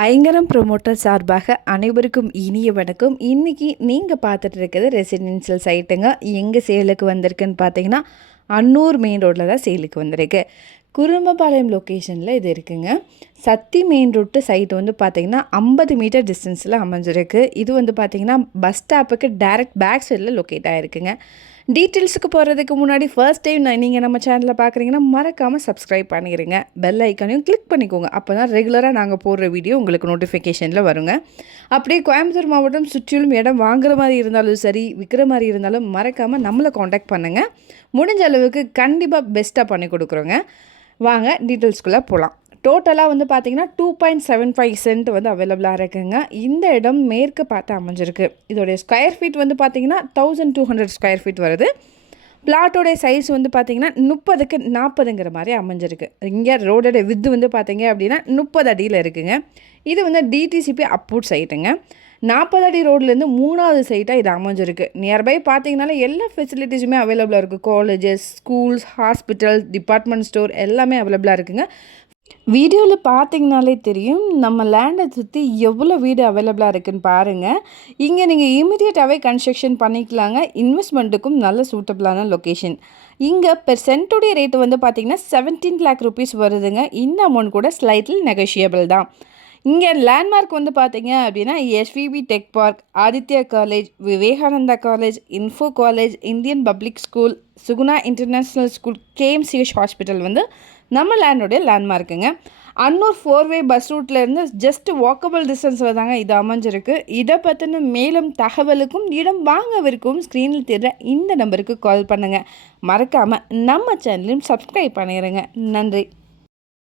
ஐங்கரம் promoter சார்பாக அனைவருக்கும் இனிய வணக்கம். இன்றைக்கி நீங்கள் பார்த்துட்டு இருக்கிறது ரெசிடென்ஷியல் சைட்டுங்க. எங்கே சேலுக்கு வந்திருக்குன்னு பார்த்தீங்கன்னா அன்னூர் மெயின் ரோட்டில் தான் சேலுக்கு வந்திருக்கு. குறும்பபாளையம் லொக்கேஷனில் இது இருக்குங்க. சத்தி மெயின் ரோட்டு சைட்டு வந்து பார்த்திங்கன்னா 50 மீட்டர் டிஸ்டன்ஸில் அமைஞ்சிருக்கு. இது வந்து பார்த்திங்கன்னா பஸ் ஸ்டாப்புக்கு டைரக்ட் பேக் சைடில் லொக்கேட் ஆகிருக்குங்க. டீட்டெயில்ஸுக்கு போகிறதுக்கு முன்னாடி ஃபர்ஸ்ட் டைம் நீங்கள் நம்ம சேனலில் பார்க்குறீங்கன்னா மறக்காமல் சப்ஸ்கிரைப் பண்ணிடுங்க. பெல் ஐக்கானையும் கிளிக் பண்ணிக்கோங்க. அப்போ தான் ரெகுலராக நாங்கள் போடுற வீடியோ உங்களுக்கு நோட்டிஃபிகேஷனில் வருங்க. அப்படியே கோயம்புத்தூர் மாவட்டம் சுற்றிலும் இடம் வாங்குற மாதிரி இருந்தாலும் சரி, விற்கிற மாதிரி இருந்தாலும் மறக்காமல் நம்மளை காண்டாக்ட் பண்ணுங்கள். முடிஞ்ச அளவுக்கு கண்டிப்பாக பெஸ்ட்டாக பண்ணி கொடுக்குறோங்க. வாங்க டீட்டெயில்ஸ்குள்ளே போகலாம். டோட்டலாக வந்து பார்த்திங்கன்னா 2.75 சென்ட் வந்து அவைலபிளாக இருக்குங்க. இந்த இடம் மேற்கு பார்த்து அமைஞ்சிருக்கு. இதோடைய ஸ்கொயர் ஃபீட் வந்து பார்த்திங்கன்னா 1200 ஸ்கொயர் ஃபீட் வருது. பிளாட்டோடைய சைஸ் வந்து பார்த்திங்கன்னா 30க்கு 40ங்கிற மாதிரி அமைஞ்சிருக்கு. இங்கே ரோடோட வித்து வந்து பார்த்திங்க அப்படின்னா 30 அடியில் இருக்குங்க. இது வந்து டிடிசிபி அப்ரூவ்ட் சைட்டுங்க. 40 அடி ரோட்லேருந்து 3வது சைட்டாக இது அமைஞ்சிருக்கு. நியர்பை பார்த்திங்கனால எல்லா ஃபெசிலிட்டிஸுமே அவைலபிளாக இருக்குது. Colleges, schools, hospital, department store எல்லாமே அவைலபிளாக இருக்குங்க. வீடியோவில் பார்த்தீங்கனாலே தெரியும் நம்ம லேண்டை சுற்றி எவ்வளோ வீடு அவைலபிளாக இருக்குதுன்னு பாருங்கள். இங்கே நீங்கள் இமீடியட்டாகவே கன்ஸ்ட்ரக்ஷன் பண்ணிக்கலாங்க. இன்வெஸ்ட்மெண்ட்டுக்கும் நல்ல சூட்டபிளான லொக்கேஷன். இங்கே பெர் சென்ட்டுடைய ரேட்டு வந்து பார்த்திங்கன்னா 17 lakh rupees வருதுங்க. இந்த அமௌண்ட் கூட ஸ்லைட்லி நெகோஷியபிள் தான். இங்கே லேண்ட்மார்க் வந்து பார்த்தீங்க அப்படின்னா SVP tech park, Aditya college, Vivekananda college, info college, Indian public school, Suguna international school, KMCH hospital வந்து நம்ம லேண்டோடைய லேண்ட்மார்க்குங்க. அன்னூர் 4-way பஸ் ரூட்லேருந்து ஜஸ்ட் வாக்கபிள் டிஸ்டன்ஸில் தாங்க இது அமைஞ்சிருக்கு. இதை பற்றின மேலும் தகவலுக்கும் இடம் வாங்கவிருக்கும் ஸ்க்ரீனில் தெரிகிற இந்த நம்பருக்கு கால் பண்ணுங்கள். மறக்காமல் நம்ம சேனலையும் சப்ஸ்கிரைப் பண்ணிடுங்க. நன்றி.